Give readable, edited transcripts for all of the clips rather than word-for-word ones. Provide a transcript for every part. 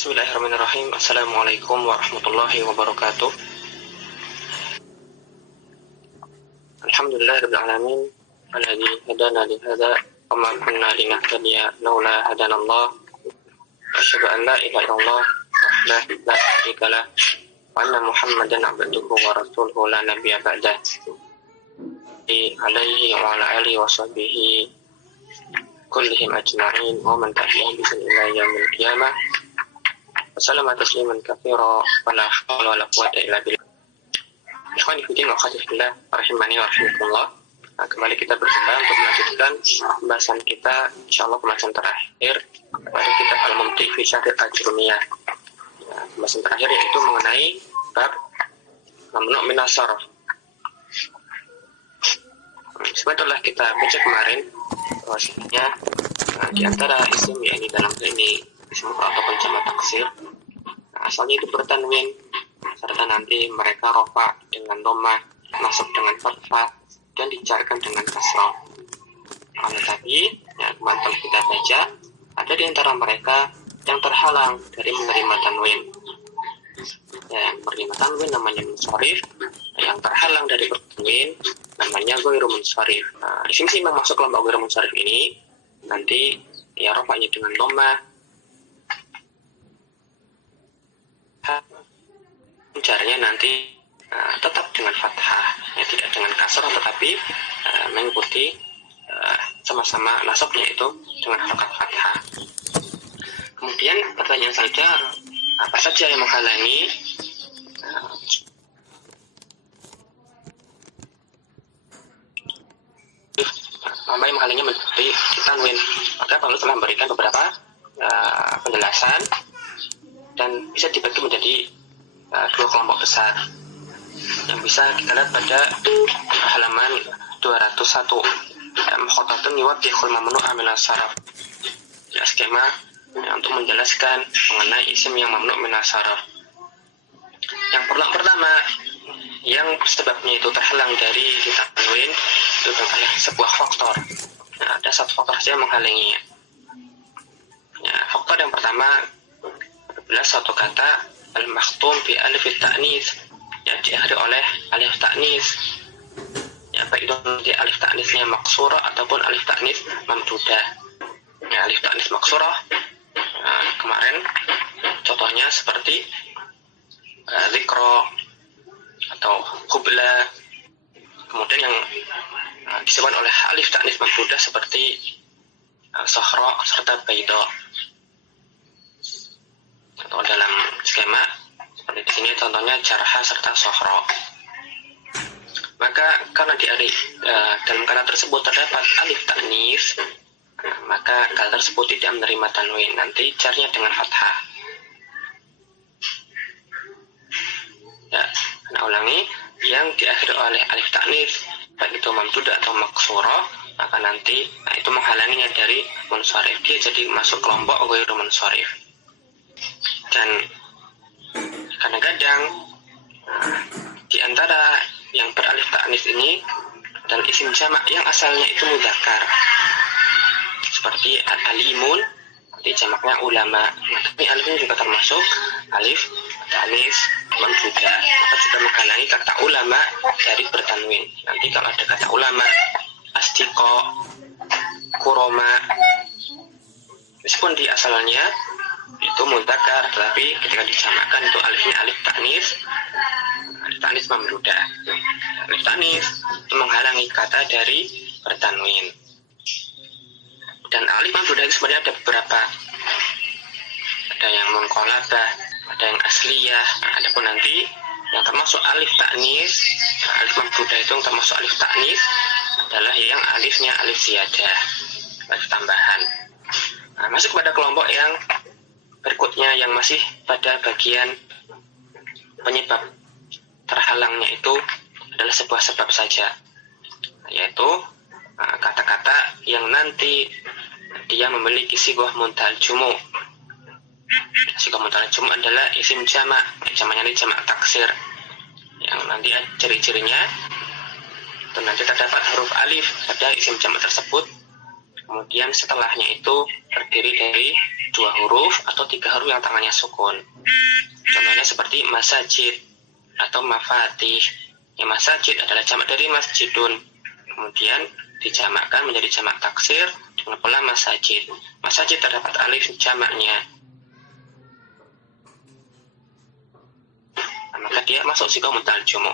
Bismillahirrahmanirrahim. Assalamualaikum warahmatullahi wabarakatuh. Alhamdulillahirabbil alamin. Alladzi hadana li hadza wa ma kunna linahtadiya laula hadanallah. Asyhadu an la ilaha illallah wahdahu la syarika lah wa anna Muhammadan abduhu wa rasuluhu la nabiyya ba'dah. Alaihi wa ala alihi wa sahbihi kullihim ajma'in wa man tabi'ahum bi ihsan ila yaumil qiyamah. Wassalamu tasliman katsira wa la haula wa la quwwata illa billah. Ikhwani fillah wa akhwati fillah rahimani wa rahimakumullah. Kembali kita berjumpa untuk melanjutkan pembahasan kita, insyaallah pembahasan terakhir pada kitab Al-Mumti' fi Syarh Al-Ajrumiyah. Pembahasan terakhir yaitu mengenai bab mamnu' min as-sarf. Sebenarnya kita baca kemarin bahwasanya di antara isim yang di dalam ini isim ataupun jamak taksir, asalnya itu bertanwin serta nanti mereka rofa dengan dhamma, nasab dengan fathah dan dicarikan dengan kasrah. Tetapi kemarin telah kita baca ada di antara mereka yang terhalang dari menerima tanwin. Yang menerima tanwin namanya munsharif, yang terhalang dari bertanwin namanya ghairu munsharif. Isim-isim yang masuk kelompok ghairu munsharif ini nanti ya rofanya dengan dhamma, caranya nanti tetap dengan fathah, ya tidak dengan kasrah tetapi mengikuti sama-sama nasabnya itu dengan harakat fathah. Kemudian pertanyaan saja, apa saja yang menghalangi menjadi tanwin? Maka Paulus telah memberikan beberapa penjelasan dan bisa dibagi menjadi dua kelompok besar yang bisa kita lihat pada halaman 201. Khatatun yuwaddihul mamnu'a min as-sarf. Ya, skema untuk menjelaskan mengenai isim yang mamnu' min as-sarf. Yang pertama yang sebabnya itu terhalang dari tanwin itu adalah sebuah faktor. Ada satu faktor saja yang menghalanginya. Faktor yang pertama adalah suatu kata al-makhtum fi alif ta'nis, yang diakhiri oleh alif ta'nis, ya baik itu di alif ta'nisnya maksurah ataupun alif ta'nis mamdudah. Alif ta'nis maksurah kemarin contohnya seperti zikra atau hubla. Kemudian yang disebut oleh alif ta'nis mamdudah seperti sahra serta baida. Atau dalam skema seperti di sini contohnya jarha serta sohro. Maka karena dalam kata tersebut terdapat alif ta'nis, maka kata tersebut tidak menerima tanwin, nanti jarnya dengan fathah. Ya, nah ulangi, yang diakhiri oleh alif ta'nis baik itu mamdudah atau maksurah, maka nanti itu menghalanginya dari munsharif, dia jadi masuk kelompok ghairu munsharif. Dan kadang-kadang di antara yang beralif ta'nis ini dan isim jamak yang asalnya itu mudzakkar seperti alimun, nanti jamaknya ulama, tapi alif ini juga termasuk alif ta'nis mamdudah, maka juga menghalangi kata ulama dari bertanwin. Nanti kalau ada kata ulama, astiqo, kuroma, meskipun di asalnya itu mudzakkar, tetapi ketika dijamakkan itu alifnya alif ta'nis mamdudah. Alif ta'nis itu menghalangi kata dari bertanwin. Dan alif mamdudah itu sebenarnya ada beberapa. Ada yang munqalabah, ada yang asliyah. Adapun nanti yang termasuk alif ta'nis, alif mamdudah itu yang termasuk alif ta'nis adalah yang alifnya alif ziyadah, alif tambahan. Masuk pada kelompok yang berikutnya yang masih pada bagian penyebab terhalangnya itu adalah sebuah sebab saja, yaitu kata-kata yang nanti dia memiliki sighah muntal jumu. Sighah muntal jumu adalah isim jamak, jamaknya ini jamak taksir, yang nanti ciri-cirinya itu nanti terdapat huruf alif pada isim jamak tersebut. Kemudian setelahnya itu terdiri dari 2 huruf atau 3 huruf yang tangannya sukun. Contohnya seperti masajid atau mafatih. Ya, masajid adalah jamak dari masjidun, kemudian dijamakkan menjadi jamak taksir dengan pola masajid. Masajid terdapat alif jamaknya, maka dia masuk sighah muntal jumuk.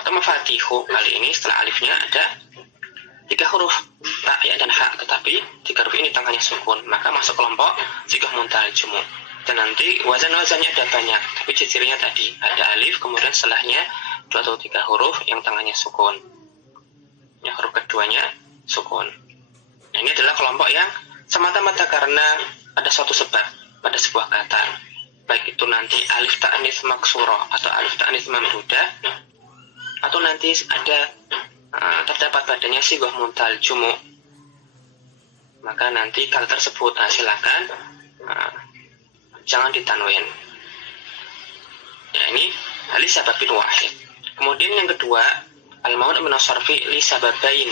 Atau mafatihu, kali ini setelah alifnya ada 3 huruf ta, ya dan ha, tetapi 3 huruf ini tangannya sukun, maka masuk kelompok sighah muntal jumuk. Dan nanti wazan-wazannya ada banyak, tapi ciri-cirinya tadi ada alif, kemudian setelahnya 2 atau 3 huruf yang tangannya sukun. Yang huruf keduanya sukun. Nah, ini adalah kelompok yang semata-mata karena ada suatu sebab pada sebuah kata, baik itu nanti alif ta'anis maksurah atau alif ta'anis mamdudah, atau nanti ada terdapat padanya sighah muntal jumuk, maka nanti kata tersebut silakan jangan ditanwin. Ya, ini li sababin wahid. Kemudian yang kedua, al-mawdu' min as-sarfi li sababain.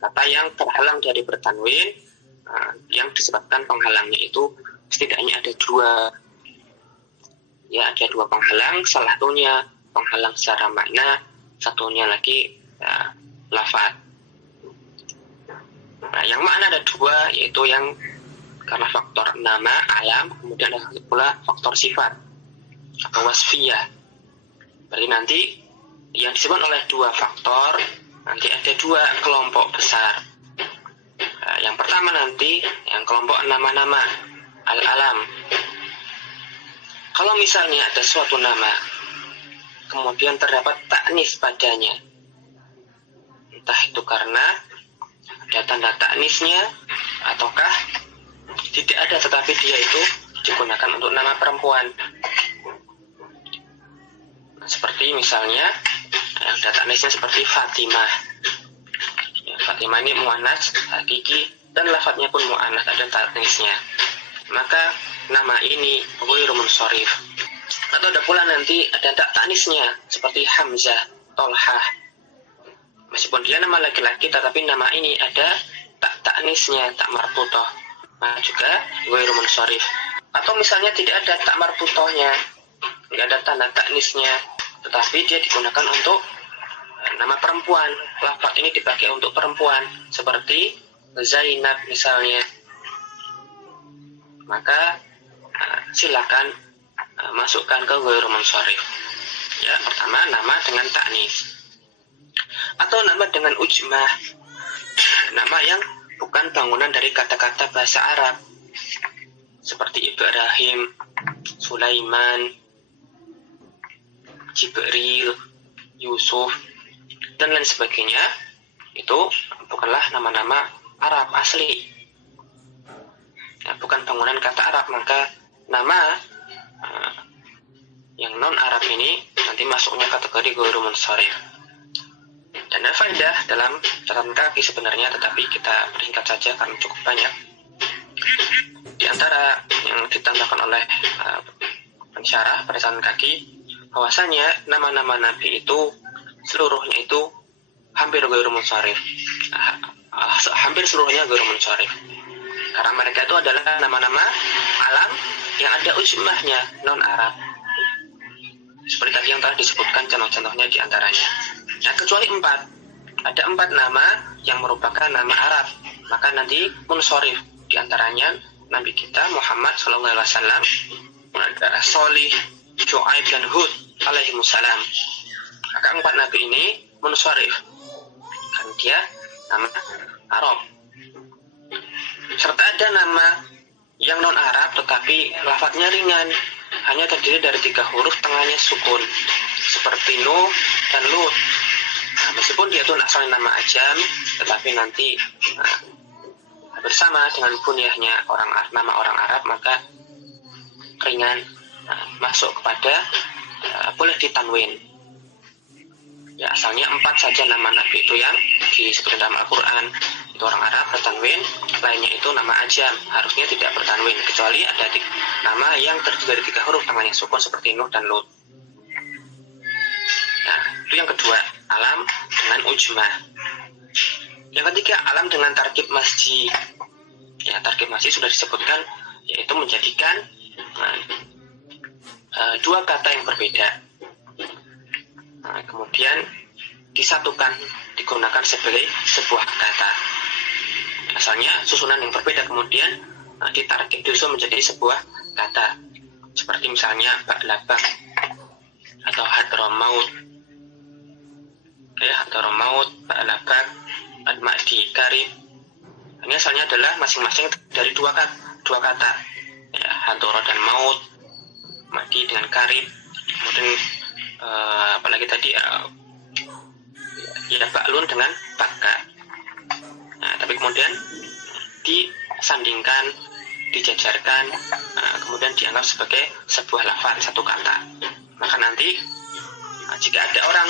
Kata yang terhalang dari bertanwin, yang disebabkan penghalangnya itu setidaknya ada 2. Ya, ada 2 penghalang, salah satunya penghalang secara makna, satunya lagi lafaz. Nah, yang makna ada 2, yaitu yang karena faktor nama, alam, kemudian ada pula faktor sifat atau wasfiyah. Berarti nanti yang disebut oleh 2 faktor, nanti ada 2 kelompok besar. Yang pertama nanti yang kelompok nama-nama, al-alam. Kalau misalnya ada suatu nama, kemudian terdapat taknis padanya, entah itu karena ada tanda taknisnya, ataukah tidak ada tetapi dia itu digunakan untuk nama perempuan. Seperti misalnya ada taknisnya seperti Fatimah. Ya, Fatimah ini muannas hakiki dan lafadznya pun muannas, ada taknisnya. Maka nama ini ghairu munsharif. Atau ada pula nanti ada tak taknisnya seperti Hamzah, Tolhah. Meskipun dia nama laki-laki, tetapi nama ini ada tak taknisnya, tak marbutoh, maka juga ghairu munsharif. Atau misalnya tidak ada tak marbutohnya, tidak ada tanda taknisnya, tetapi dia digunakan untuk nama perempuan. Lafaz ini dipakai untuk perempuan, seperti Zainab misalnya. Maka silakan masukkan ke ghairu munsharif. Ya, pertama nama dengan taknis. Atau nama dengan ujmah. Nama yang bukan bangunan dari kata-kata bahasa Arab. Seperti Ibrahim, Sulaiman, Jibril, Yusuf, dan lain sebagainya. Itu bukanlah nama-nama Arab asli. Ya, bukan bangunan kata Arab, maka nama yang non-Arab ini nanti masuknya kategori ghairu munsharif. Dan ada faedah dalam catatan kaki sebenarnya, tetapi kita persingkat saja karena cukup banyak. Di antara yang ditambahkan oleh pensyarah pada catatan kaki, bahwasanya nama-nama Nabi itu seluruhnya itu hampir ghairu munsharif. Hampir seluruhnya ghairu munsharif. Karena mereka itu adalah nama-nama alam yang ada ujmahnya non-Arab. Seperti tadi yang telah disebutkan contoh-contohnya di antaranya. Nah, kecuali 4. Ada 4 nama yang merupakan nama Arab, maka nanti munsharif. Di antaranya Nabi kita Muhammad SAW, ada Sholih, Shu'aib dan Hud alaihimussalam. Maka 4 Nabi ini munsharif, kan dia nama Arab. Serta ada nama yang non Arab tetapi lafadznya ringan, hanya terdiri dari 3 huruf tengahnya sukun, seperti Nuh dan Lut. Nah, meskipun dia itu asalnya nama ajam, tetapi nanti bersama dengan kunyahnya nama orang Arab, maka ringan masuk kepada boleh ditanwin. Ya, asalnya 4 saja nama Nabi itu yang disebut dalam Al-Quran itu orang Arab bertanwin, lainnya itu nama ajam, harusnya tidak bertanwin, kecuali ada nama yang terdiri dari 3 huruf namanya sukun seperti Nuh dan Lut. Nah, itu yang kedua, alam dengan ujmah. Yang ketiga, alam dengan tarkib masjid. Ya, tarkib masih sudah disebutkan, yaitu menjadikan dua kata yang berbeda, kemudian disatukan, digunakan sebagai sebuah kata. Asalnya susunan yang berbeda, kemudian ditarkib disusun menjadi sebuah kata, seperti misalnya ba'labak atau hadramaut, hadramaut, ba'labak, al-ma'di, karib. Ini asalnya adalah masing-masing dari dua kata, ya, hadoro dan maut, ma'di dengan karib. Kemudian apalagi tadi ya ba'lun dengan baka. Nah, tapi kemudian disandingkan, dijajarkan, kemudian dianggap sebagai sebuah lafaz, satu kata. Maka nanti jika ada orang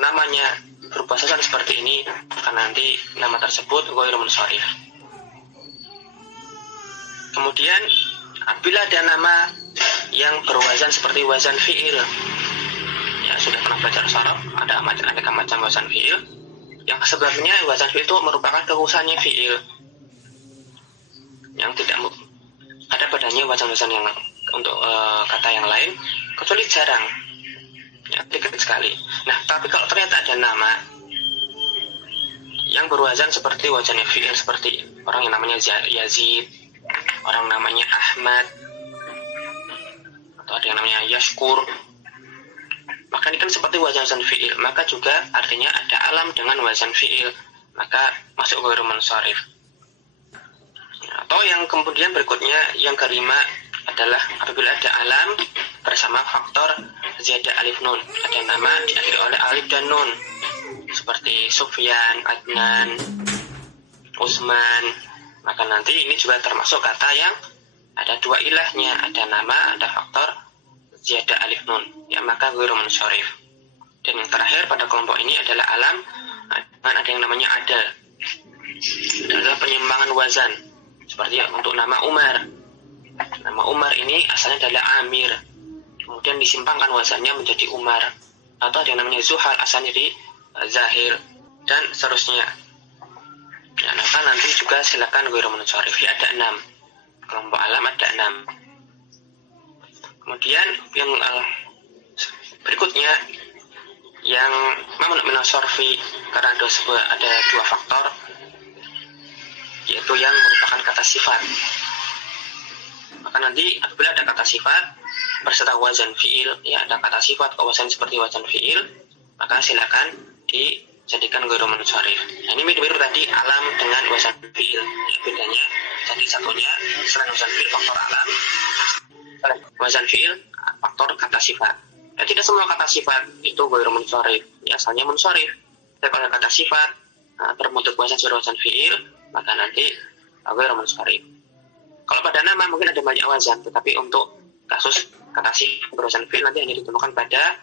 namanya berubah susunan seperti ini, maka nanti nama tersebut ghairu munsharif. Kemudian apabila ada nama yang berwazan seperti wazan fi'il, ya sudah pernah belajar sharaf, ada macam wazan fi'il yang sebabnya wazan fi'il itu merupakan kekhususannya fi'il, yang tidak ada padanya wazan-wazan yang untuk kata yang lain, kecuali jarang, ya, sedikit sekali. Nah, tapi kalau ternyata ada nama yang berwazan seperti wazannya fi'il, seperti orang yang namanya Yazid, orang namanya Ahmad, atau ada yang namanya Yashkur, maka ini kan seperti wazan fi'il, maka juga artinya ada alam dengan wazan fi'il, maka masuk ghairu munsharif. Atau yang kemudian berikutnya, yang kelima adalah apabila ada alam bersama faktor ziyadah alif nun, ada nama diakhiri oleh alif dan nun, seperti Sufyan, Adnan, Utsman, maka nanti ini juga termasuk kata yang ada dua ilahnya, ada nama, ada faktor ziyadah alif nun, ya, maka ghairu munsharif. Dan yang terakhir pada kelompok ini adalah alam dengan ada yang namanya adal, adalah penyimpangan wazan, seperti untuk nama Umar. Nama Umar ini asalnya adalah Amir, kemudian disimpangkan wazannya menjadi Umar. Atau ada yang namanya Zuhal, asalnya di Zahir, dan seterusnya. Ya, maka nanti juga silakan ghairu munsharif. Ya, ada 6 kelompok alam, ada 6. Kemudian yang berikutnya yang mamnu min as-sarfi, karena ada dua faktor, yaitu yang merupakan kata sifat. Maka nanti apabila ada kata sifat berserta wazan fi'il, ya, ada kata sifat wazan seperti wazan fi'il, maka silakan dijadikan ghairu munsharif. Nah, ini mirip-mirip tadi alam dengan wazan fi'il. Ya, bedanya jadi satunya selain wazan fi'il faktor alam, wazan fi'il faktor kata sifat. Ya, tidak semua kata sifat itu ghairu munsharif, ya, asalnya munsharif. Tapi kalau kata sifat berbentuk wazan seperti wazan fi'il, maka nanti ghairu munsharif. Kalau pada nama mungkin ada banyak wazan, tetapi untuk kasus kata sifat berwazan fi'il nanti hanya ditemukan pada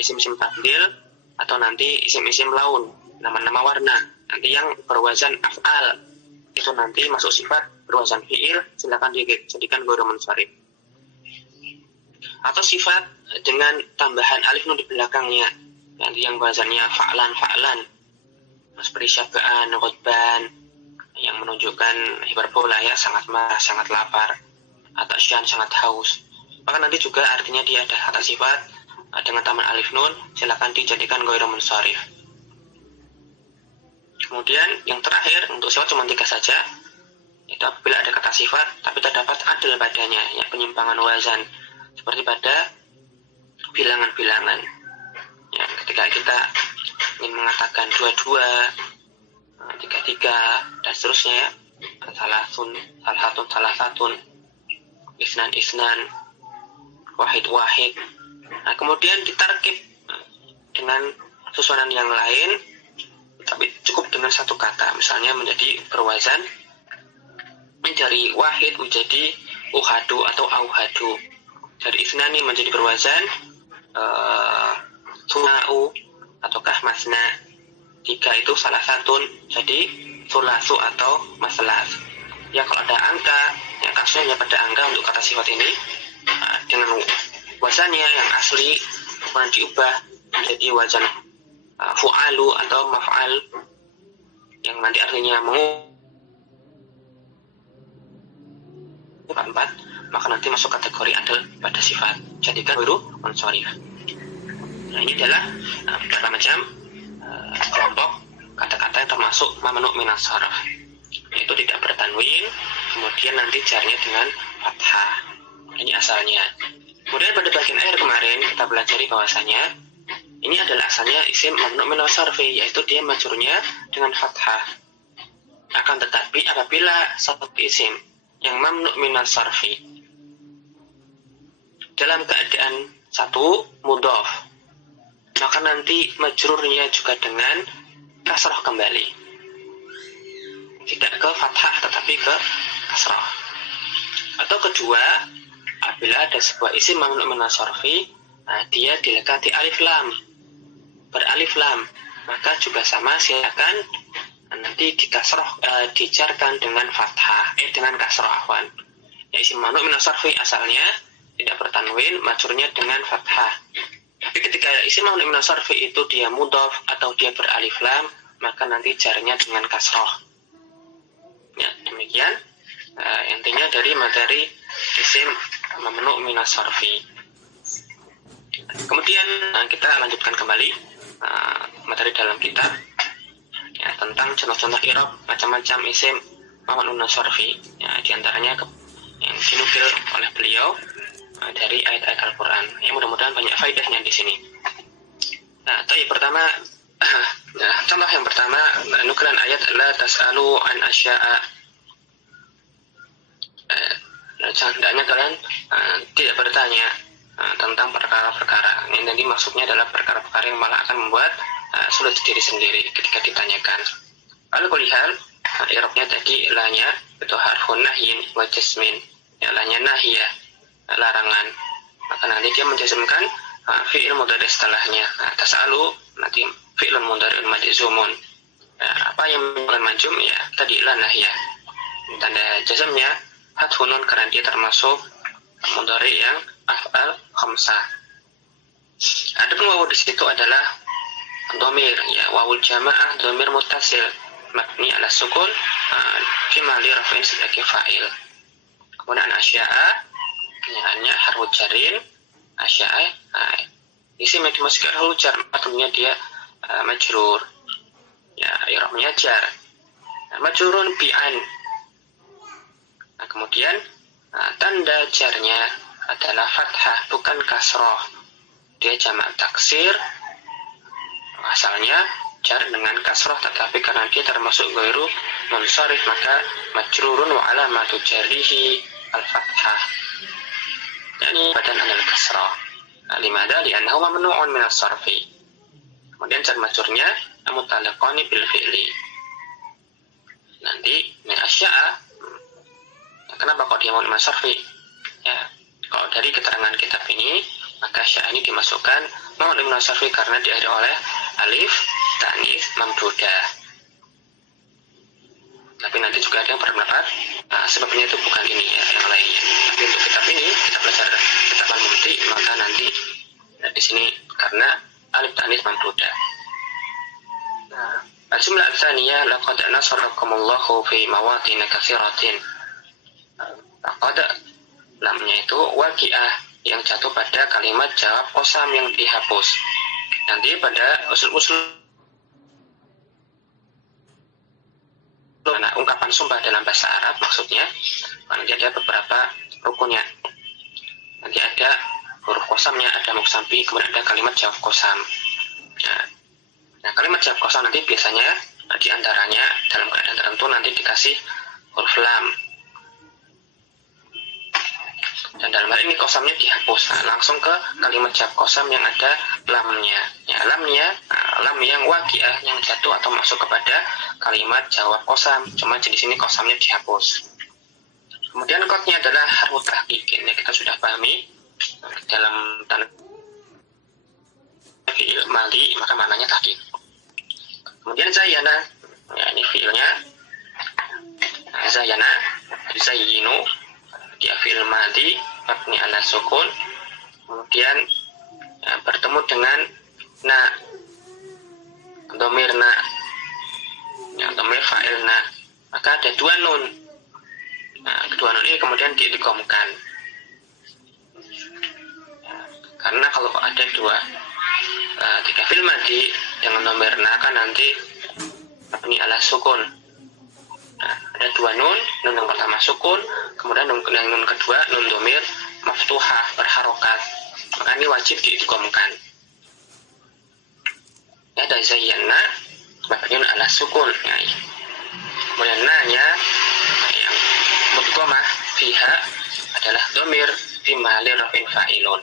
isim-isim tafdil atau nanti isim-isim laun, nama-nama warna. Nanti yang berwazan af'al itu nanti masuk sifat berwazan fi'il, silakan dijadikan ghairu munsharif. Atau sifat dengan tambahan alif nun di belakangnya, nanti yang wazannya fa'lan, seperti syab'an, ghadban, yang menunjukkan hiperbola, ya, sangat marah, sangat lapar, atau syan, sangat haus. Maka nanti juga artinya dia ada kata sifat dengan tambahan alif nun, silakan dijadikan ghairu munsharif. Kemudian yang terakhir untuk sifat cuma 3 saja, itu apabila ada kata sifat tapi terdapat adil padanya, ya, penyimpangan wazan, seperti pada bilangan-bilangan, ya, ketika kita ingin mengatakan 22, 33, dan seterusnya, ya, salah satun, isnan, wahid. Nah, kemudian ditarkib dengan susunan yang lain, tapi cukup dengan satu kata, misalnya menjadi berwazan dari wahid menjadi uhadu atau auhadu, dari isnani menjadi berwazan suna'u ataukah masna, 3 itu salah satun jadi sulasu atau maslas. Ya, kalau ada angka, yang kasusnya pada angka untuk kata sifat ini, dengan wazannya yang asli kemudian diubah menjadi wazan fu'alu atau maf'al, yang nanti artinya 4, maka nanti masuk kategori adal pada sifat, jadikan ghairu munsharif. Nah, ini adalah beberapa macam kelompok kata-kata yang termasuk mamnu' minas sarf, yaitu tidak bertanwin, kemudian nanti jarnya dengan fathah. Ini asalnya. Kemudian pada bagian akhir kemarin kita pelajari bahwasanya ini adalah asalnya isim mamnu' minas sarfi, yaitu dia majrurnya dengan fathah. Akan tetapi apabila satu isim yang mamnu' minas sarfi dalam keadaan satu mudhaf, maka nanti majrurnya juga dengan kasrah kembali, tidak ke fathah tetapi ke kasrah. Atau kedua, apabila ada sebuah isim mamnu' minas sarfi, dia dilekati alif lam, beralif lam, maka juga sama, silakan nanti dijarkan dengan fathah, dengan kasrah afwan. Ya, isim mamnu' minas sarfi asalnya tidak bertanwin, majrurnya dengan fathah. Tapi ketika isim mamnu' minas sarfi itu dia mudhaf atau dia beralif lam, maka nanti jarnya dengan kasrah. Ya, demikian intinya dari materi isim mamnu' minas sarfi. Kemudian kita lanjutkan kembali materi dalam kitab, ya, tentang contoh-contoh i'rab macam-macam isim mamnu' minas sarfi. Ya, diantaranya yang dinukil oleh beliau dari ayat-ayat Al-Quran. Yang mudah-mudahan banyak faedahnya di sini. Nah, pertama, contoh yang pertama, nukilan ayat la tas'alu an asya'a. Hendaknya kalian tidak bertanya tentang perkara-perkara. Ini nanti maksudnya adalah perkara-perkara yang malah akan membuat sulit diri sendiri ketika ditanyakan. Lalu kulihal, i'rabnya tadi lanya itu harfun nahyin wa jasmin. Ya, lanya nahiyah, larangan, maka nanti dia menjazmkan fi'il mudhari setelahnya. Tas'alu nanti fi'il mudhari majzumun. Apa yang menyebabkan majzum? Ya, tadi la nahiyah. Tanda jazmnya hadfun nun karena dia termasuk mudhari yang af'al khamsah. Adapun wawu di situ adalah dhamir, ya, wawul jamaah dhamir muttasil mabni ala sukun fi mahalli raf'in sebagai fa'il. Kemudian asya'a, ya, hanya harfu jarin, asya'a, isim yang dimasukkan harfu jar, artinya dia majrur, ya, i'rabnya jar, majrurun bi'an. Nah, kemudian tanda jarnya adalah fathah, bukan kasroh. Dia jamak taksir, asalnya jar dengan kasroh, tetapi karena dia termasuk ghairu munsharif, maka majrurun wa alamatu jarrihi al-fathah, yakni badan adalah kasrah. Limada li'annahu mamnu'un minas sarfi. Kemudian jar majrurnya muta'alliqani bil fi'li. Nanti min asya'a, kenapa kok dia mamnu' minas sarfi? Ya, kalau dari keterangan kitab ini, maka asya'a ini dimasukkan mamnu' minas sarfi karena diakhiri oleh alif ta'nis mamdudah. Tapi nanti juga ada yang berpendapat sebabnya itu bukan ini, ya, yang lainnya. Tapi untuk kitab ini, kita belajar kitab Al-Mumti, maka nanti di sini karena alif ta'nis mamdudah. Al-jumlah al-thaniyah laqad nasarakumullahu fi mawatin katsiratin. Laqad, lamnya itu waqi'ah yang jatuh pada kalimat jawab qasam yang dihapus. Nanti pada usul-usul ungkapan sumpah dalam bahasa Arab maksudnya, nanti ada beberapa rukunnya. Nanti ada huruf qasamnya, ada muqsam bi, kemudian ada kalimat jawab qasam. Nah, kalimat jawab qasam nanti biasanya diantaranya dalam keadaan tertentu nanti dikasih huruf lam. Dan dalam hal ini qasamnya dihapus, langsung ke kalimat jawab qasam yang ada lamnya. Ya, lamnya, lam yang waqi'ah yang jatuh atau masuk kepada kalimat jawab qasam. Cuma di sini qasamnya dihapus. Kemudian qadnya adalah harfu tahqiq. Ini kita sudah pahami dalam tanda fi'il madi, maka maknanya tahqiq. Kemudian zayyana, ya, ini fi'ilnya zayyana, zayyinu, dia fi'il madi mabni ala sukun, kemudian bertemu dengan na, dhamir na, ya, dhamir fa'il na, maka ada dua nun. Nah, kedua nun ini kemudian kemudian diidghamkan. Karena kalau ada tiga fil madi dengan domir na kan nanti mabni ala sukun. Ada dua nun yang pertama sukun, kemudian nun kedua nun domir maftuhah berharokat, maka ini wajib diidghamkan. Ya, ada zayyana mabni ala sukun. Ya. Kemudian na-nya yang mudghamah fiha adalah domir fi mahalli raf'in fa'ilun.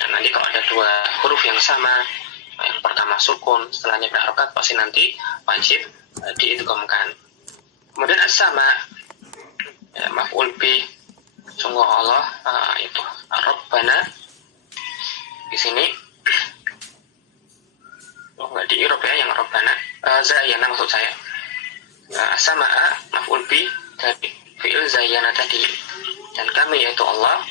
Dan nanti kalau ada dua huruf yang sama, yang pertama sukun, setelahnya berharokat, pasti nanti wajib diidghamkan. Kemudian as-sama, ya, maf'ul bih, sungguh Allah, itu Rabbana di sini. Nggak di Eropa ya, yang Rabbana, Zayyana maksud saya. As-sama maf'ul bih dari fi'il Zayyana tadi. Dan kami yaitu Allah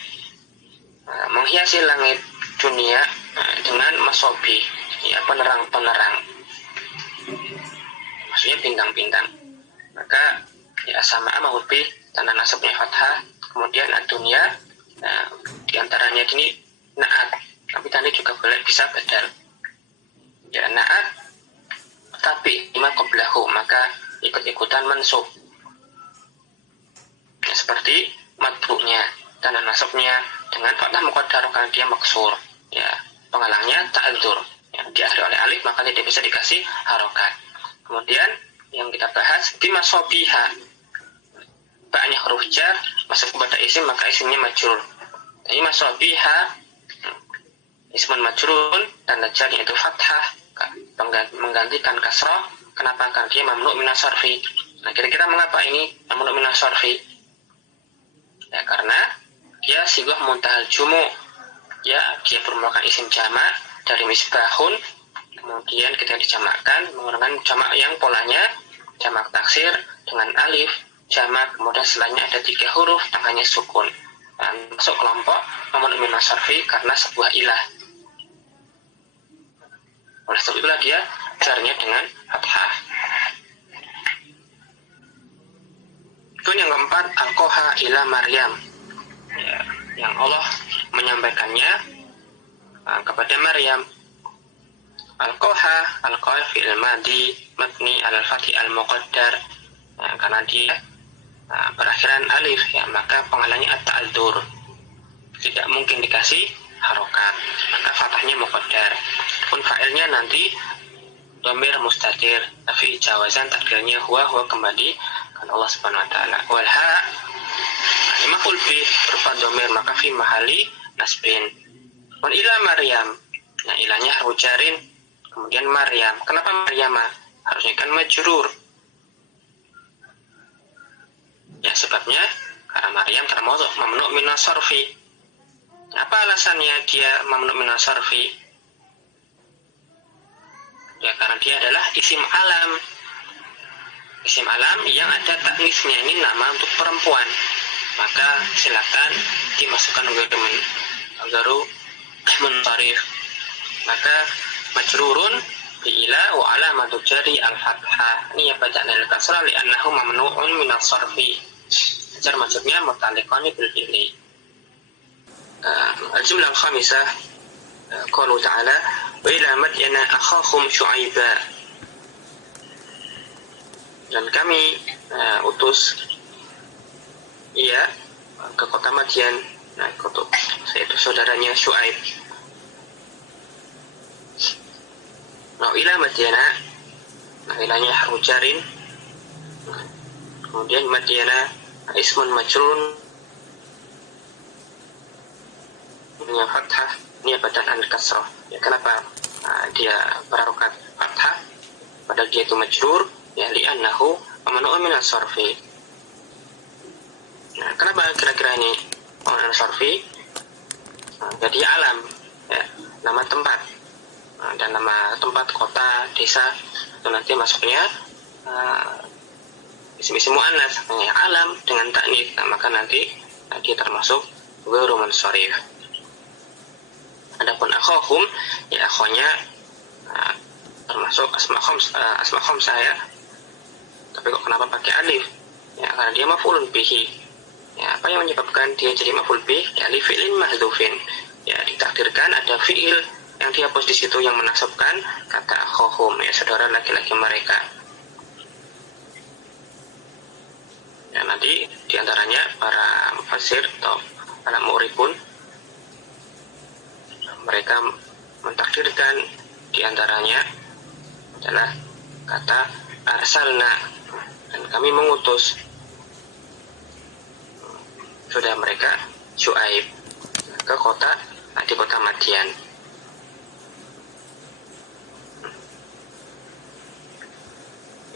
menghiasi langit dunia dengan masobi, ya, penerang-penerang, maksudnya bintang-bintang. Maka ya sama maubi tanda nasabnya fathah, kemudian dunia diantaranya ini naat, tapi tadi juga boleh bisa badal, ya, naat tapi lima qablahu, maka ikut-ikutan mansub, ya, seperti matbu'nya tanda nasabnya dengan fathah muqaddar karena dia maksur, ya, penghalangnya ta'adzur, ya, diakhiri oleh alif maka tidak bisa dikasih harokat. Kemudian yang kita bahas bimasobiha, baknya huruf jar masuk kepada isim maka isimnya majrur. Jadi masobiha ismun majrurun, tanda jarnya itu fathah menggantikan kasrah. Kenapa? Karena dia mamnu minas sarfi. Nah, kira-kira mengapa ini mamnu minas sarfi? Ya, karena dia sighah muntahal jumu, ya, dia merupakan isim jamak dari misbahun, kemudian kita dijamakkan menggunakan jamak yang polanya jamak taksir dengan alif jamak, kemudian setelahnya ada 3 huruf tengahnya sukun, dan masuk kelompok mamnu minas sarfi karena sebuah ilah. Oleh sebab itulah dia jarnya dengan fathah. Kemudian yang keempat, alqaha ila Maryam, ya, yang Allah menyampaikannya kepada Maryam. Alqaha fi'il madi mabni al fathi al muqaddar, ya, karena dia berakhiran alif, ya, maka penghalangnya at-ta'adzur, tidak mungkin dikasih harokat, maka fathahnya muqaddar. Pun fa'ilnya nanti dhamir mustatir, tapi jawazan takdirnya huwa kembali kan Allah Subhanahu wa taala. Wal ha maf'ul bih berupa dhamir maka fi mahali nasbin. Wal ila Maryam, nah ilahnya harfu jarin, kemudian Maryam. Kenapa Maryam? Harusnya kan majrur. Ya, sebabnya karena Maryam termasuk mamnu minas sarfi. Apa alasannya dia mamnu minas sarfi? Ya, karena dia adalah isim alam. Isim alam yang ada taknisnya, ini nama untuk perempuan. Maka silakan dimasukkan garu munsharif. Maka majrurun bi'ila wa alamatu jari al-fathah. Ini yang bacaan al-kasrah li'annahu mamnu'un minas sarfi. Jar maksudnya mutaliqani bil fi'li. Al-jumlah al-khamisah qalu ta'ala wa ila madyana akhahum syu'aiba. Dan kami utus ke kota Madyan, yaitu saudaranya Syuaib. Nah, ila Madyana, ilahnya harfu jarin, kemudian Madyana ismun majrun punya fathah niabatan an kasrah. Ya, kenapa dia berharokat fathah padahal dia itu majrur? Ya, li'annahu mamnu'un minas sarfi. Nah, kenapa kira-kira ini mamnu'un minas sarfi? Jadi alam, ya, nama tempat, dan nama tempat kota, desa itu nanti masuknya isim-isim mu'annas, hanya alam dengan ta'nits. Nah, maka nanti dia termasuk ghairu munsharif. Adapun akhahum, ya, akhanya termasuk asma khamsah, ya. Tapi kok kenapa pakai alif? Ya, karena dia maf'ulun bihi. Ya, apa yang menyebabkan dia jadi maf'ul bih? Ya, li fi'lin mahdzufin. Ya, ditakdirkan ada fi'il yang dihapus di situ yang menasabkan kata akhahum, ya saudara laki-laki mereka. Ya, nanti diantaranya para mufassir atau para mu'ribun mereka mentakdirkan diantaranya adalah kata arsalna, dan kami mengutus sudah mereka Syuaib ke kota di kota Madian.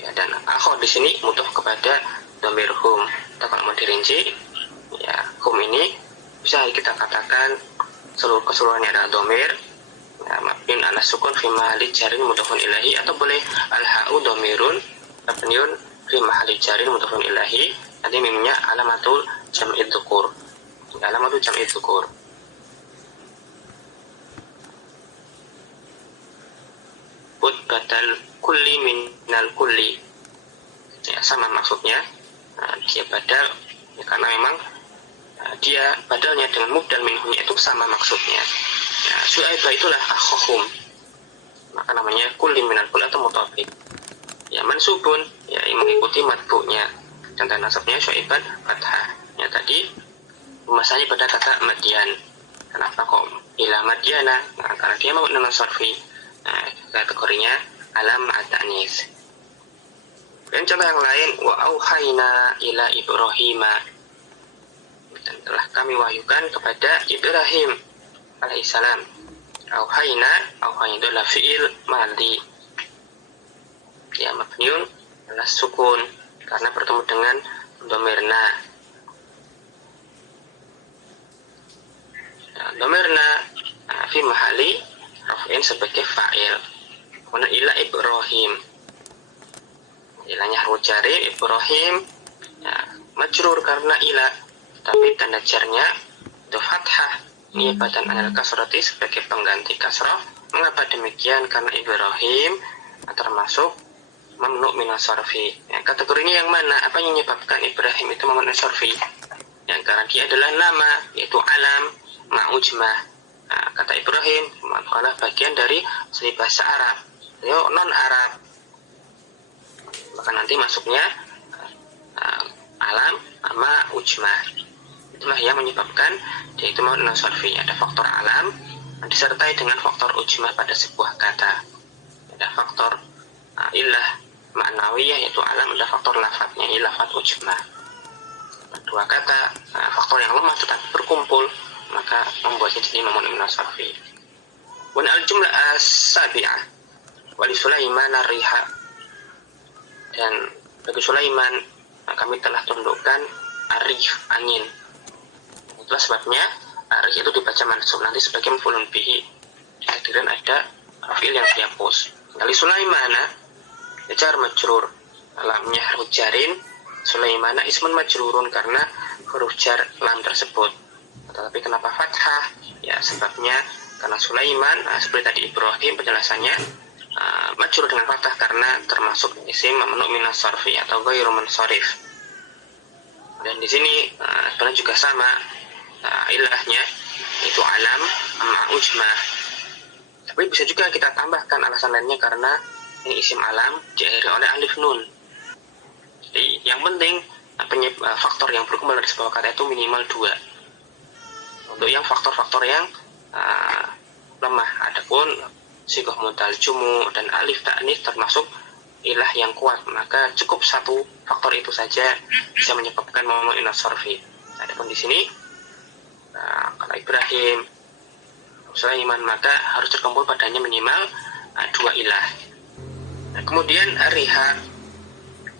Ya, dan akhor di sini mutuh kepada dhamir hum. Atau kalau mau dirinci, ya hum ini bisa kita katakan seluruh keseluruhannya adalah dhamir ya, mabniun ala sukun fi mahalli jarin mudhafun ilahi, atau boleh al-ha'u dhamirun mabniun fi mahalli jarin mudhafun ilahi, nanti mimnya alamatul jam'i dzukur. Alamatul jam'i dzukur. Bud badal kulli minal kulli. Ya, sama maksudnya. Nah, dia badal ya, karena memang dia badalnya dengan mubdal minhunya itu sama maksudnya. Ya, Syuaibah itulah akhahum. Maka namanya kulli minal kulli atau mutafik. Ya, mansubun ya mengikuti matbu'nya. Dan nasabnya Syuaiban fathah. Ya, tadi masanya pada kata Madian. Kenapa kok ila Madiana? Nah, karena dia mau nama sarfi. Nah, kategorinya alam at-ta'nis. Dan contoh yang lain, wa auhayna ila Ibrahima, dan telah kami wahyukan kepada Ibrahim alaihissalam. Auhayna itu adalah fi'il madhi ya mabniun ala sukun karena bertemu dengan dhamirna. Dhamirna fi mahali raf'in sebagai fa'il. Kemudian ila Ibrahim, ilahnya harfu jari Ibrahim ya, majrur karena ila, tapi tanda jarnya itu fathah niyabatan anil kasrati sebagai pengganti kasrah. Mengapa demikian? Karena Ibrahim termasuk mamnu' minas sarfi. Ya, kategori ini yang mana? Apa yang menyebabkan Ibrahim itu mamnu' minas sarfi? Ya, karena dia adalah nama, yaitu alam ma'ujmah. Nah, kata Ibrahim adalah bagian dari asli bahasa Arab, yaitu non-Arab. Maka nanti masuknya alam sama ujmah. Itulah yang menyebabkan dia itu mamnu' minas sarfi. Ada faktor alam disertai dengan faktor ujmah pada sebuah kata. Ada faktor ilah ma'nawiyah yaitu alam, ada faktor lafadznya lafadz ujmah. Dua kata faktor yang lemah tetapi berkumpul maka membuatnya jadi mamnu' minas sarfi. Wa al-jumlah as-sabi'ah wa li Sulaiman ar-riha, dan bagi Sulaiman kami telah tundukkan arih angin. Itulah sebabnya arih itu dibaca mansub nanti sebagai maf'ulun bihi. Kemudian ada fi'il yang dihapus. Kali Sulaiman jar majrur, lamnya huruf jarin, Sulaiman ismun majrurun karena huruf jar lam tersebut. Tetapi kenapa fathah? Ya sebabnya karena Sulaiman seperti tadi Ibrahim penjelasannya majrur dengan fathah karena termasuk isim mamnu' minas sarfi atau ghairu mansharif. Dan di sini sebenarnya juga sama ilahnya itu alam ma'ujmah. Tapi bisa juga kita tambahkan alasan lainnya karena ini isim alam diakhiri oleh alif nun. Jadi yang penting faktor yang berkumpul dari sebuah kata itu minimal 2. Untuk yang faktor-faktor yang lemah, adapun sighah mudhal jumu dan alif ta'nis termasuk ilah yang kuat, maka cukup satu faktor itu saja bisa menyebabkan mamnu' minas sarfi. Adapun di sini kalau Ibrahim Sulaiman maka harus terkumpul padanya minimal 2 ilah. Nah, kemudian riha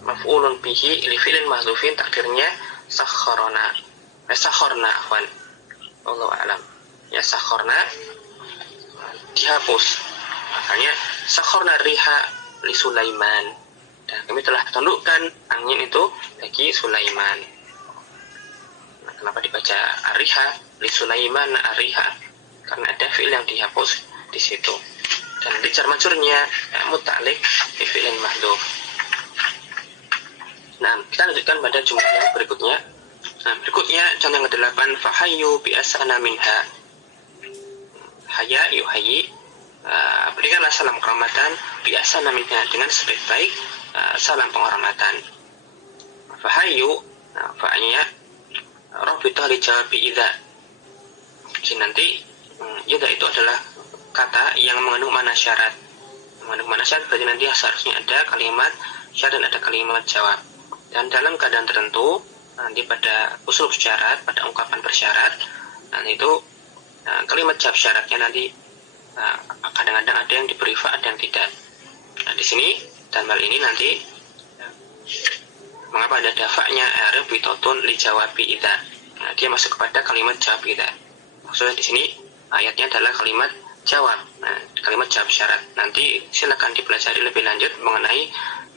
maf'ulun bihi li fi'lin mahdzufin takdirnya sakharna afwan wallahu a'lam. Ya sakharna dihapus, makanya sakharna riha li Sulaiman, dan kami telah tundukkan angin itu bagi Sulaiman. Nah, kenapa dibaca ariha li Sulaiman ariha? Karena ada fi'il yang dihapus di situ. Dan nanti jar majrurnya muta'alliq bi fi'lin mahdhuf. Nah, kita lanjutkan pada jumlah yang berikutnya. Nah, berikut Selanjutnya contoh yang ke-8, fahayyu bi asana minha. Haya yuhayyi, berikanlah salam kehormatan bi asana minha, dengan sebaik-baik salam penghormatan. Fahayyu, fa'nya rabithah li jawabi idza. Jadi nanti idza itu adalah kata yang mengandung makna syarat. Mengandung makna syarat berarti nanti seharusnya ada kalimat syarat dan ada kalimat jawab. Dan dalam keadaan tertentu, nanti pada usul syarat, pada ungkapan bersyarat, nanti itu kalimat jawab syaratnya nanti kadang-kadang ada yang diberi fa, ada yang tidak. Nah, di sini dan hal ini nanti mengapa ada dafa'nya rabitotun li jawabi idza. Nah, dia masuk kepada kalimat jawab idza. Maksudnya di sini ayatnya adalah kalimat jawab. Nah, kalimat jawab syarat. Nanti silakan dipelajari lebih lanjut mengenai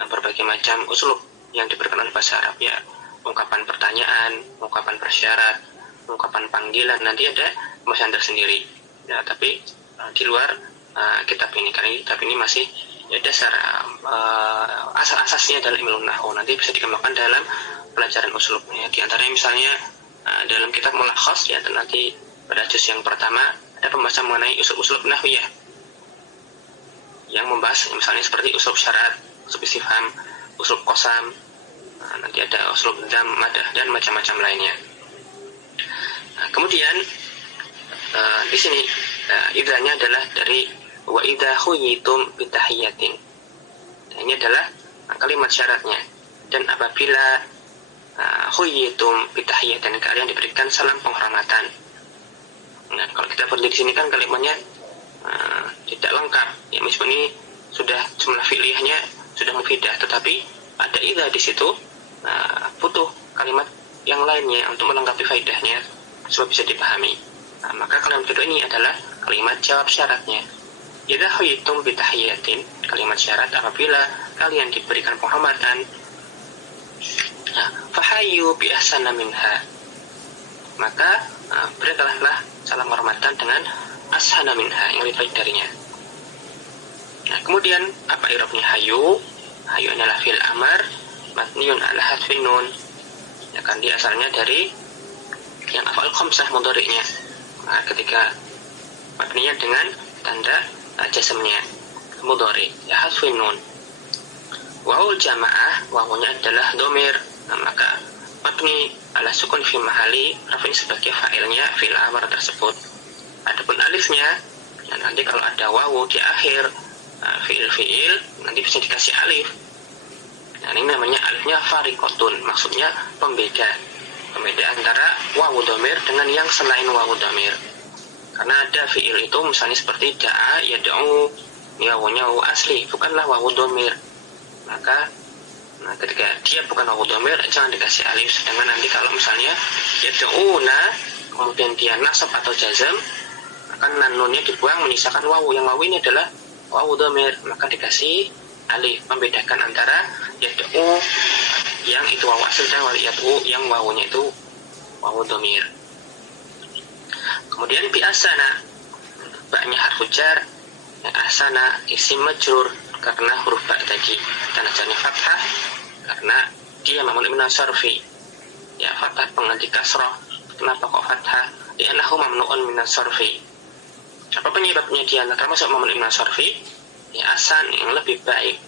berbagai macam uslub yang diberikan oleh bahasa Arab, ya. Ungkapan pertanyaan, ungkapan bersyarat, ungkapan panggilan, nanti ada pembahasan tersendiri. Ya, tapi di luar kitab ini, karena kitab ini masih ya dasar asas-asasnya adalah ilmu nahwu. Nanti bisa dikembangkan dalam pelajaran uslub. Ya, di antaranya misalnya dalam kitab Mulakhas, ya, nanti pada juz yang pertama ada pembahasan mengenai uslub-uslub nahwiyah yang membahas misalnya seperti uslub syarat, uslub istifham, uslub qasam. Nanti ada uslub dzam, madah, dan macam-macam lainnya. Nah, kemudian di sini idzanya adalah dari wa idza huyitum bitahiyatin. Nah, ini adalah kalimat syaratnya. Dan apabila huyitum bitahiyatin, kalian diberikan salam penghormatan. Nah, kalau kita lihat di sini kan kalimatnya tidak lengkap. Ya, meskipun ini sudah jumlah fi'liyahnya sudah mufidah, tetapi ada idza di situ. Butuh kalimat yang lainnya untuk melengkapi faedahnya supaya bisa dipahami. Maka kalimat kedua ini adalah kalimat jawab syaratnya. Idza huyitum bitahiyatin, kalimat syarat apabila kalian diberikan penghormatan. Fahayyu bi ahsana minha, maka berikanlah salam hormatan dengan ahsana minha, yang lebih baik darinya. Nah, kemudian apa i'rabnya hayyu? Hayyu adalah fi'il amar matniun ala hadfin nun. Ya kan, dia asalnya dari yang afal khamsah mudhari'nya. Nah, ketika mabninya dengan tanda jazmnya mudhari, ya hadfin nun. Wawul jamaah, wawunya adalah dhamir. Nah, maka mabni ala sukun fi mahali rafin sebagai fa'ilnya fi'il amar tersebut. Adapun alifnya, ya, nanti kalau ada wawu di akhir fi'il nanti bisa dikasih alif. Nah, ini namanya alifnya fariqotun, maksudnya pembeda antara wawu dhamir dengan yang selain wawu dhamir. Karena ada fi'il itu misalnya seperti da'a yad'u, ini wawunya wawu asli, bukanlah wawu dhamir. Maka ketika dia bukan wawu dhamir, jangan dikasih alif. Sedangkan nanti kalau misalnya yad'una kemudian dia nasab atau jazam, maka nunnya dibuang menyisakan wawu, yang wawu ini adalah wawu dhamir, maka dikasih alif, membedakan antara yad'u yang itu wawu asli dan yad'u yang wawunya itu wawu dhamir. Kemudian bi asana, ba-nya harfu jar, asana isim majrur karena huruf ba tadi, tanda jarnya fathah karena dia mamnu min sarfi. Ya, fathah pengganti kasrah. Kenapa kok fathah? Li'annahu mamnu'un min sarfi. Apa penyebabnya dia termasuk mamnu min sarfi? Ya, asan yang lebih baik.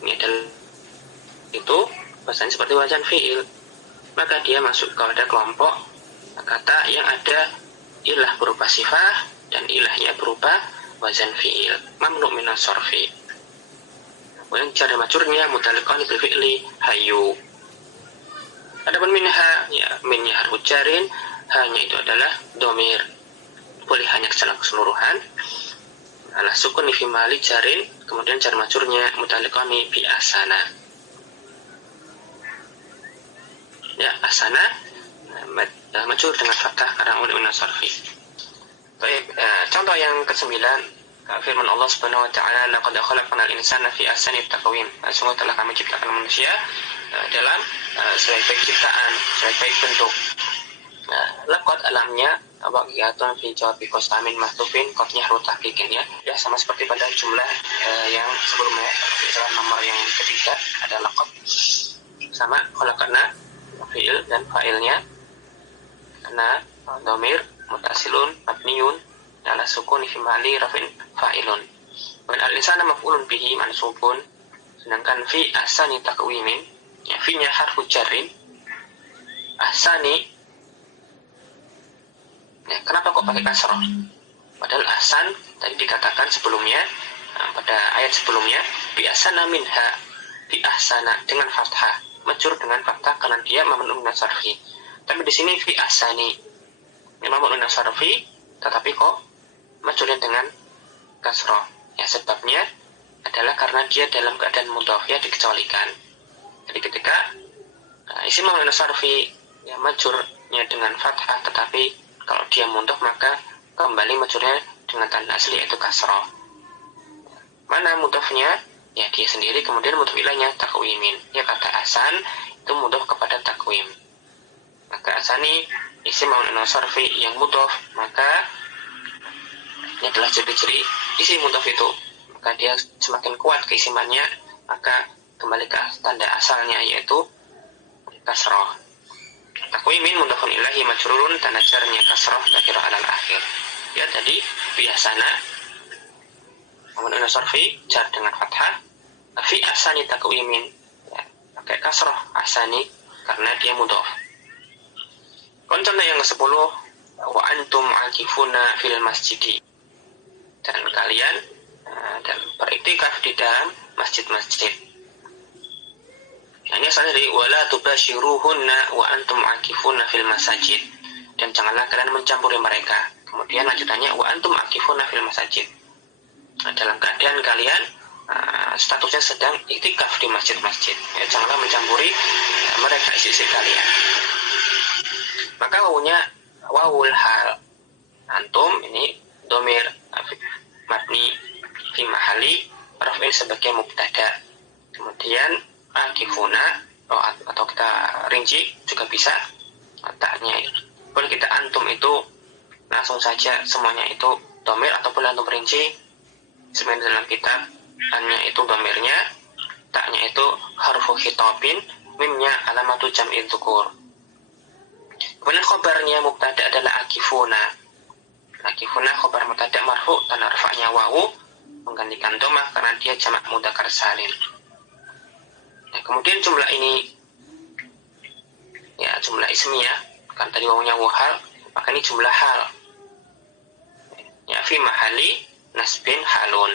Ini adalah itu bahasanya seperti wazan fi'il, maka dia masuk kepada kelompok kata yang ada ilah berupa sifah dan ilahnya berupa wazan fi'il, mamnu' min sarfi. Kemudian cara majurnya mutaliqan bil fi'li hayyu. Adapun minha, ya, minnya harfu jarin, hanya itu adalah dhamir. Boleh hanya secara keseluruhan ala sukun fi mali jarin, kemudian jar majurnya mutaliqani bi asana. Ya, asana majur dengan fathah karena min sarfi. Baik, contoh yang ke-9, firman Allah Subhanahu wa taala, laqad khalaqnal insana fi ahsani taqwim. Sungguh telah kami ciptakan manusia dalam sebaik-baik ciptaan, sebaik-baik bentuk. Laqad alamnya baqiyatun fi jawabi qasamin mahtufin, qadnya harus tahqiqin, ya. Ya, sama seperti pada jumlah yang sebelumnya, misalnya nomor yang ketiga ada laqad sama khalaqna fi'il dan fa'ilnya karena dhamir mutasilun mabniun ala sukun fi mahali rafin fa'ilun. Wal al-insana maf'ulun bihi mansubun, sedangkan fi ahsani takwimin, ya fi-nya harfu jarrin. Ahsani, ya, kenapa kok pakai kasroh? Padahal ahsan tadi dikatakan sebelumnya, pada ayat sebelumnya, bi ahsana minha, bi ahsana dengan fathah, majrur dengan fathah karena dia mamnun min sarfi. Tapi di sini fi ahsani, mamnun min sarfi, tetapi kok majrurnya dengan kasroh. Ya, sebabnya adalah karena dia dalam keadaan mudhaf, ya, dikecualikan. Jadi ketika isim mamnun min sarfi, ya, majrurnya dengan fathah, tetapi kalau dia mudhaf maka kembali majrurnya dengan tanda asli yaitu kasroh. Mana mudhafnya? Ya, dia sendiri, kemudian mudhaf ilaihnya takwimin. Ya, kata ahsan itu mudhaf kepada takwim. Maka ahsani isim mamnun min sarfi yang mudhaf, maka ini adalah ciri-ciri isim mudhaf itu. Maka dia semakin kuat keisimannya, maka kembali ke tanda asalnya yaitu kasroh. Takwimin mudhafun ilaihi majrurun, tanda jarnya kasroh dzakira alal akhir. Ya, tadi biasana mamnun sarfi jar dengan fathah, fi ahsani takwimin, ya, pakai kasroh ahsani karena dia mudhaf. Contoh yang ke-10, wa antum akifuna fil masjidi, dan kalian dalam beriktikaf di dalam masjid-masjid. Ini asalnya dari wala tubashiruhunna wa antum akifuna fil masajid, dan janganlah kalian mencampuri mereka. Kemudian lanjutannya wa antum akifuna fil masajid, dalam keadaan kalian statusnya sedang iktikaf di masjid-masjid, ya, janganlah mencampuri mereka isi-isi kalian. Maka wawunya wawul hal, antum ini dhamir mabni fi mahali raf'in sebagai mubtada. Kemudian akifuna, atau kita rinci juga bisa taknya. Boleh kita antum itu langsung saja semuanya itu dhamir, ataupun antum rinci sebenarnya dalam kitab annya itu dhamirnya, taknya itu harfu khitabin, mimnya alamatu jam'i dzukur. Kemudian khobarnya mubtada adalah akifuna. Akifuna khobar mubtada marfu, dan rafa'nya wawu menggantikan dhammah karena dia jamak mudzakkar salim. Nah, kemudian jumlah ini, ya, jumlah ismiyah, kan tadi wawunya wahal, maka ini jumlah hal. Ya, fi mahali nasbin halun.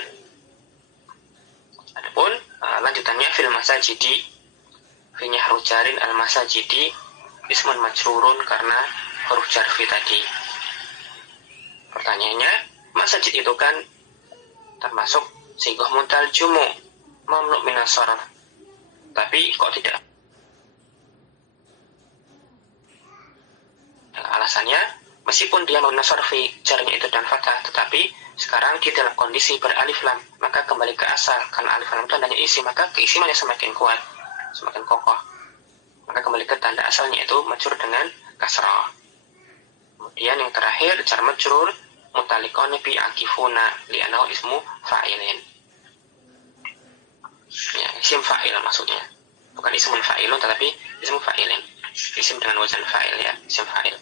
Adapun lanjutannya fil masajidi, fi-nya harfu jarin, al masajidi ismun majrurun karena huruf jar fi tadi. Pertanyaannya, masjid itu kan termasuk sighah muntal jumu, mamnu min as-sarf. Tapi kok tidak? Alasannya, meskipun dia mamnu sarfi, jarnya itu dan fathah, tetapi sekarang di dalam kondisi beralif lam, maka kembali ke asal, karena alif lam itu tandanya isi, maka keisimannya semakin kuat, semakin kokoh. Maka kembali ke tanda asalnya itu majrur dengan kasrah. Kemudian yang terakhir, jar majrur mutalikon bi akifuna li'annahu ismu fa'ilin. Ya, isim fa'il maksudnya, bukan ismun fa'ilun, tetapi ismu fa'ilin, isim dengan wazan fa'il, ya, isim fa'il.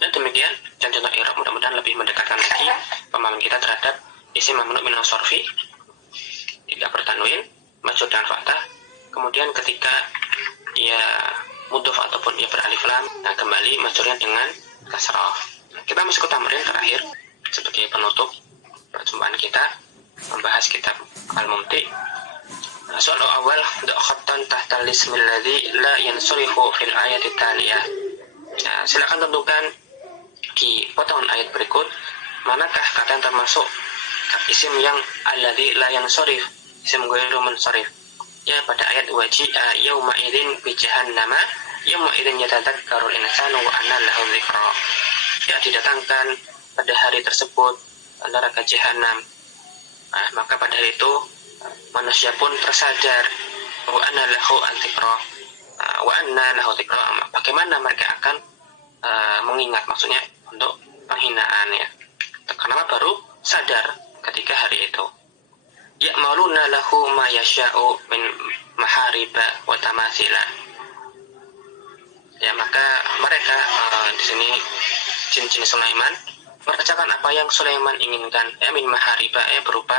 Dan demikian contoh i'rab, mudah-mudahan lebih mendekatkan lagi pemahaman kita terhadap isim mamnu min as-sarfi, tidak bertanwin, majrur dan fathah. Kemudian ketika ia mudhaf ataupun ia beralif lam, nah kembali majrurnya dengan kasrah. Kita masuk ke tamrin terakhir sebagai penutup perjumpaan kita membahas kitab Al-Mumti. Soal awal, khattan tahta al-ismil ladzi la yansarifu fil ayati taliyah. Nah, silakan tentukan di potongan ayat berikut manakah kata yang termasuk isim yang alladzi la yansarif, isim ghairu munsharif. Ya, pada ayat waji'a yauma idzin bi jahannama yauma idzin yatadzakkarul insanu wa anna lahu dzikra. Ya, didatangkan pada hari tersebut neraka jahanam. Nah, maka pada hari itu manusia pun tersadar wa anna lahu dzikra. Wa anna lahu dzikra, bagaimana mereka akan mengingat, maksudnya untuk penghinaan, ya. Kenapa baru sadar ketika hari itu? Ya'maluna lahu ma yasha'u min mahariba wa tamathila. Ya, maka mereka di sini jin-jin Sulaiman mengerjakan apa yang Sulaiman inginkan, min mahariba, berupa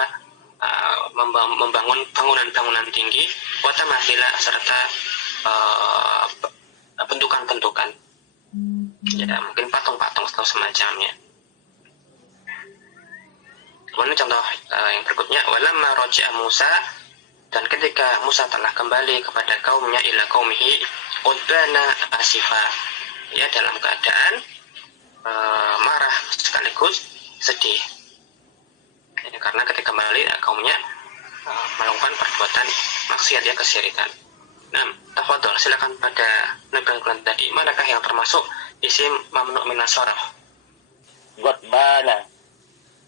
membangun bangunan-bangunan tinggi, watamatila, serta bentukan-bentukan, ya mungkin patung-patung atau semacamnya. Kemudian contoh yang berikutnya, walamma raja'a Musa, dan ketika Musa telah kembali kepada kaumnya, ila qaumihi udbana asifa, ya dalam keadaan marah sekaligus sedih, ya, karena ketika kembali kaumnya melakukan perbuatan maksiat, ya kesyirikan. Nah, tafadhol, silakan pada negara tadi, manakah yang termasuk isim mamnu' minas sharaf? Gotbana.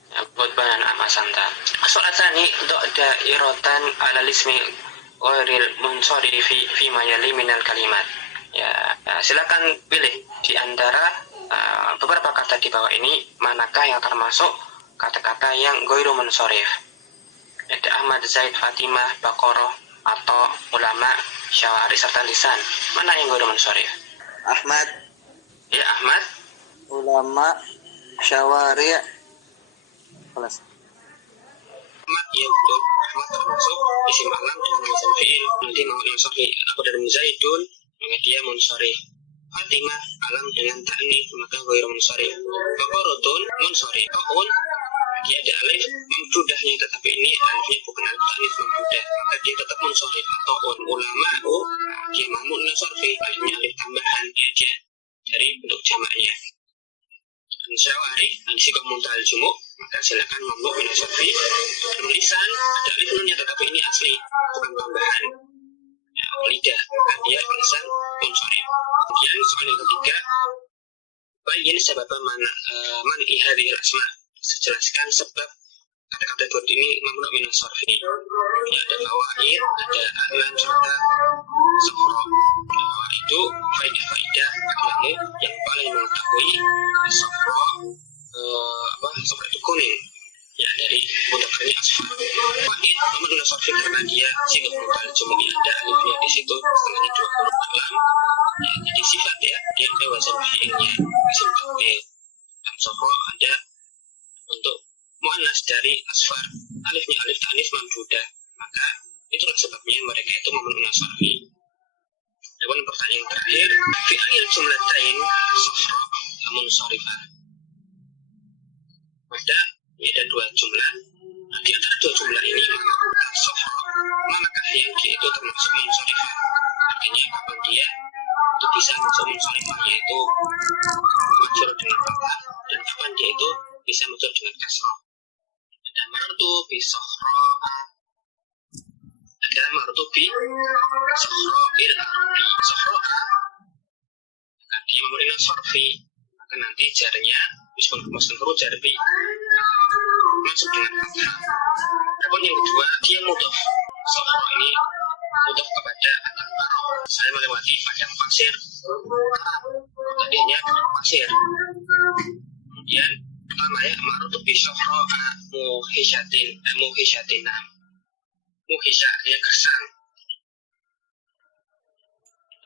Gotbana amasanta. Soal tani do'da irotan ala lismi ghairil munsarifi fi ma yali minal kalimat. Ya, silakan pilih di antara beberapa kata di bawah ini, manakah yang termasuk kata-kata yang ghairu munsharif. Ada Ahmad, Zaid, Fatimah, Baqarah, atau ulama, syawari, serta lisan. Mana yang ghairu munsharif? Ahmad. Ya, Ahmad. Ulama, syawari. Kelas. Ahmad, ya betul. Ahmad termasuk isim alam dengan wazan fi'il. Nanti mau munsharif. Aku dari Zaidun, maka dia munsharif. Fatimah alam dengan ta'nits, maka ghairu munsharif. Baqaratun munsharif. Taun, dia ada alif mamdudahnya, tetapi ini alifnya bukan alif ta'nits mamdudah, maka dia tetap munsharif. Taun. Ulama, dia mamnu' nasarfi, alifnya alif tambahan, dia dari bentuk jamaknya. Syawari, disikap muntal jumuk, maka silakan mamnu' min nasarfi. Tulisan ada alif nunnya, tetapi ini asli, bukan tambahan. Lidah, maka dia tulisan munsharif. Kemudian soal yang ketiga, bayin sebab man ihadil asma, jelaskan sebab kata-kata buat ini mamnu' min nasarfi. Ya, ada fawaid, ada a'lam, serta safra. Itu faidah agama yang paling mengetahui safra, safra itu kuning, ya dari mudzakarnya asfar. Faid mamnu' min nasarfi karena dia singkat muntal jumuknya, ada alifnya di situ, setengahnya 20 alam. Ya, jadi sifat, ya, dia ada wazan fi'ilnya, isim tafdhil. Dan safra ada untuk muannas dari asfar, alifnya alif ta'nits mamdudah, maka itulah sebabnya mereka itu mamnu' min nasarfi. Dan pertanyaan terakhir, fi ayil jumlatain safra munsharifah. Ada dua jumlah. Nah, di antara dua jumlah ini, maka safra, manakah yang dia itu termasuk munsharifah? Artinya kapan dia itu bisa masuk munsharifah, yaitu majrur dengan fathah, dan kapan dia itu bisa majrur dengan kasrah. Ada marartu bi sahra, ada marartu bi sahra'il arabi. Sahra, maka dia mamnu' min nasarfi, maka nanti jarnya meskipun kemaskan huruf jar bi masuk dengan fathah. Adapun yang kedua, dia mudhaf. Sahra ini mudhaf kepada al-arab. Saya melewati padang pasir, tadi hanya pasir. Kemudian pertama, ya, marartu bi sahra'a muhishatin. Muhisha, dia gersang.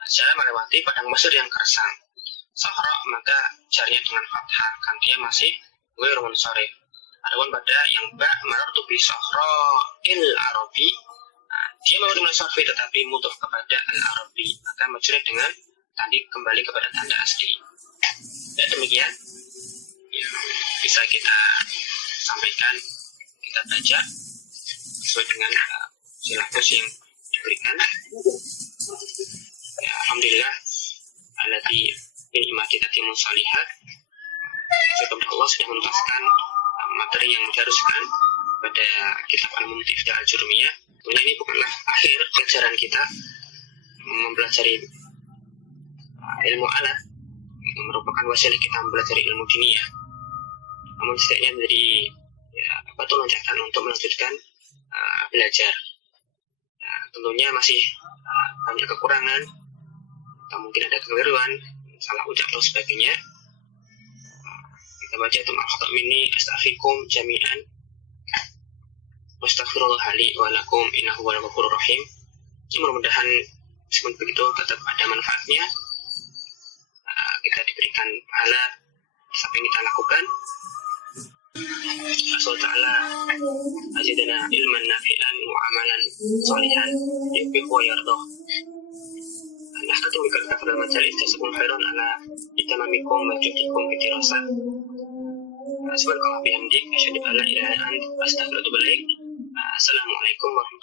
Saya melewati padang pasir yang gersang. Sahra, maka jarnya dengan fathah, kan dia masih ghairu munsharif. Adapun pada yang ba, marartu bi sahra'il arabi, dia mamnu' min nasarfi tetapi mudhaf kepada al-arabi, maka majrur dengan tadi kembali kepada tanda asli. Dan demikian, ya, bisa kita sampaikan, kita baca sesuai dengan silabus yang diberikan. Ya, alhamdulillah, alladzi bi ni'mati tatimmu shalihat. Semoga Allah sudah menuntaskan materi yang diharuskan pada kitab Al-Mumti' fi Al-Jurmiyah. Kemudian ini bukanlah akhir pelajaran kita mempelajari ilmu alat, merupakan wasilah kita mempelajari ilmu diniyah. Namun setidaknya menjadi loncatan untuk melanjutkan belajar. Tentunya masih banyak kekurangan, atau mungkin ada kekeliruan, salah ucap atau sebagainya. Kita baca itu maksud minni astaghfirukum jami'an wastaghfirullah li wa lakum innahu huwal ghafurur rahim. Mudah-mudahan meskipun begitu tetap ada manfaatnya, kita diberikan mendapatkan pahala apa yang kita lakukan. Allah Ta'ala azidana ilman nafi'an wa amalan salihan yuhibbu wa yardah. Nahtatu bikal kafal majalis tasabun khairan ala itamamikum wa judikum bitirasa. Subhanakallah bihamdik asyhadu an la ilaha illa anta astaghfiruka wa atubu ilaik. Assalamualaikum warahmatullahi wabarakatuh.